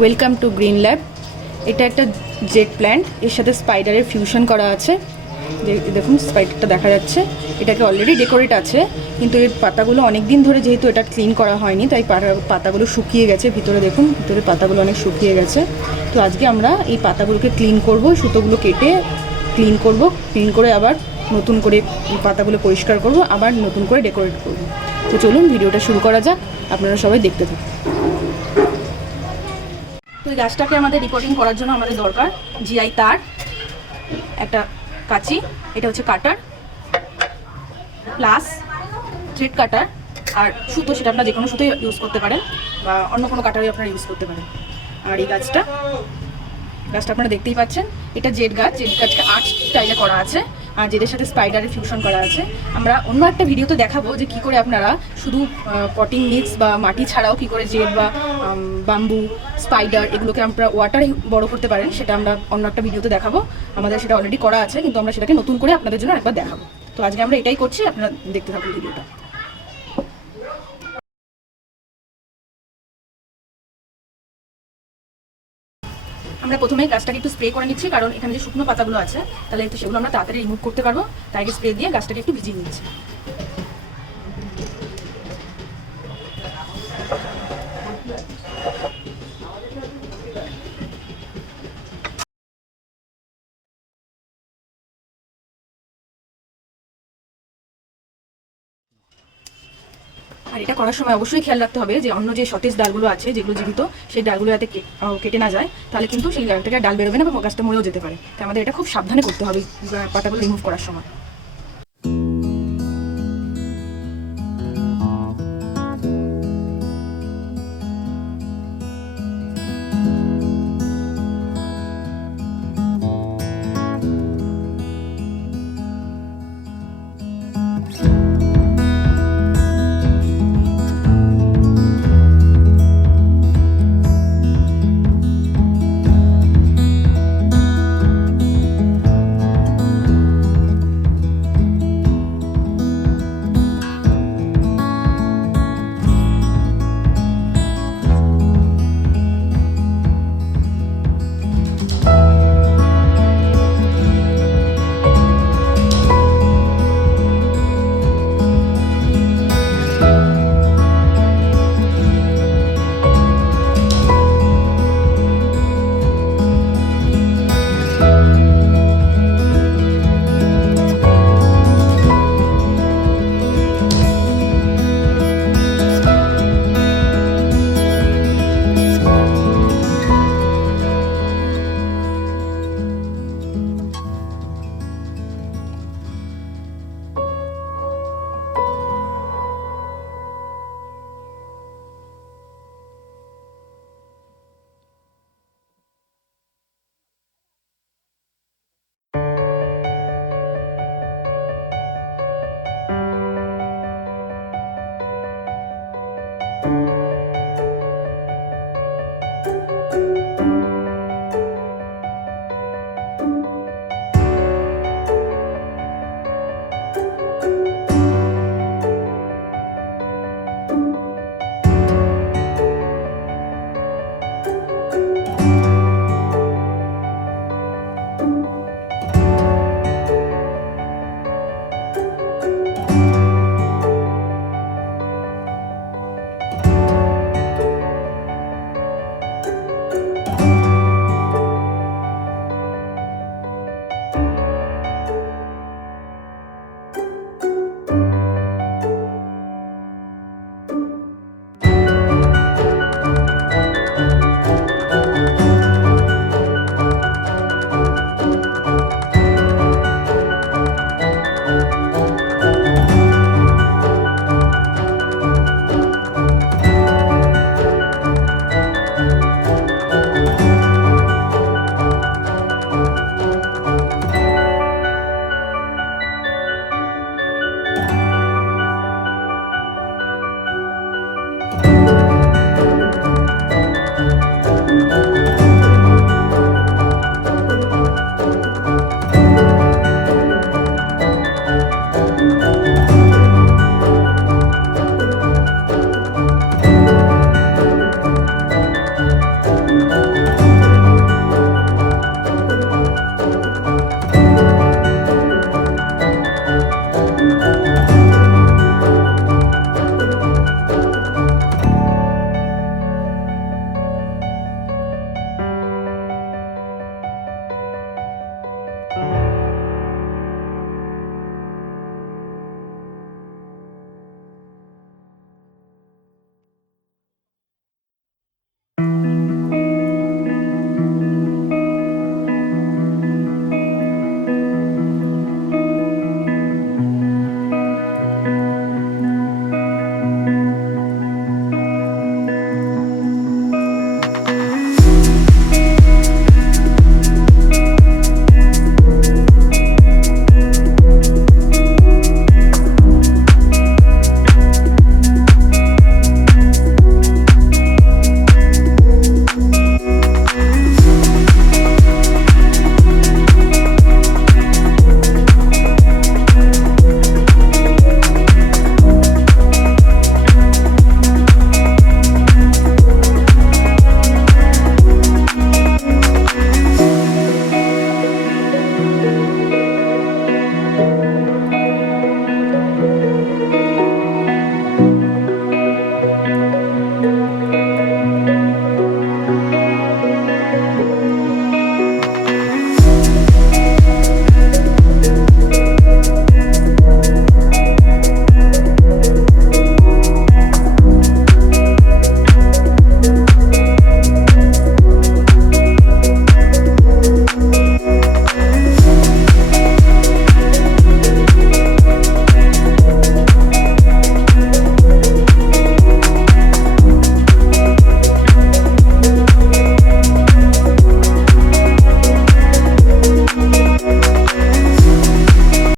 Welcome to green lab. এটা একটা Z plant, এর সাথে স্পাইডারের ফিউশন করা আছে। দেখুন স্পাইডারটা দেখা যাচ্ছে, এটাকে অলরেডি ডেকোরেট আছে, কিন্তু এর পাতাগুলো অনেক দিন ধরে যেহেতু এটা ক্লিন করা হয়নি তাই পাতাগুলো শুকিয়ে গেছে। ভিতরে দেখুন, ভিতরে পাতাগুলো অনেক শুকিয়ে গেছে। তো আজকে আমরা এই পাতাগুলোকে ক্লিন করব, সুতোগুলো কেটে ক্লিন করব, ক্লিন করে আবার নতুন করে পাতাগুলো পরিষ্কার করব, আবার নতুন করে ডেকোরেট করব। তো চলুন ভিডিওটা শুরু করা যাক, আপনারা সবাই দেখতে থাকুন। তো এই গাছটাকে আমাদের রিপোর্টিং করার জন্য আমাদের দরকার জিআই তার, একটা কাঁচি, এটা হচ্ছে কাটার, প্লাস থ্রেড কাটার আর সুতো, সেটা আপনারা যে কোনো সুতোই ইউজ করতে পারেন বা অন্য কোনো কাটারই আপনারা ইউজ করতে পারেন। আর এই গাছটা আপনারা দেখতেই পাচ্ছেন, এটা জেড গাছকে আর্ট স্টাইলে করা আছে আর জেডের সাথে স্পাইডারের ফিউশন করা আছে। আমরা অন্য একটা ভিডিওতে দেখাবো যে কী করে আপনারা শুধু পটিং মিক্স বা মাটি ছাড়াও কী করে জেড বা বাম্বু, স্পাইডার এগুলোকে আমরা ওয়াটারে বড় করতে পারেন, সেটা আমরা অন্য একটা ভিডিওতে দেখাবো। আমাদের সেটা অলরেডি করা আছে, কিন্তু আমরা সেটাকে নতুন করে আপনাদের জন্য একবার দেখাবো। তো আজকে আমরা এটাই করছি, আপনারা দেখতে থাকুন ভিডিওটা। আমরা প্রথমে গাছটাকে একটু স্প্রে করে নিচ্ছি, কারণ এখানে যে শুকনো পাতাগুলো আছে তাহলে একটু সেগুলো আমরা তাড়াতাড়ি রিমুভ করতে পারবো, তাই আগে স্প্রে দিয়ে গাছটাকে একটু ভিজিয়ে নিচ্ছি। আর এটা করার সময় অবশ্যই খেয়াল রাখতে হবে যে অন্য যে সতেজ ডালগুলো আছে, যেগুলো জীবিত, সেই ডালগুলো যাতে কেটে না যায়, তাহলে কিন্তু সেই গাছ থেকে ডাল বেরোবে না বা গাছটা মরেও যেতে পারে। তাই আমাদের এটা খুব সাবধানে করতে হবে পাতাগুলো রিমুভ করার সময়।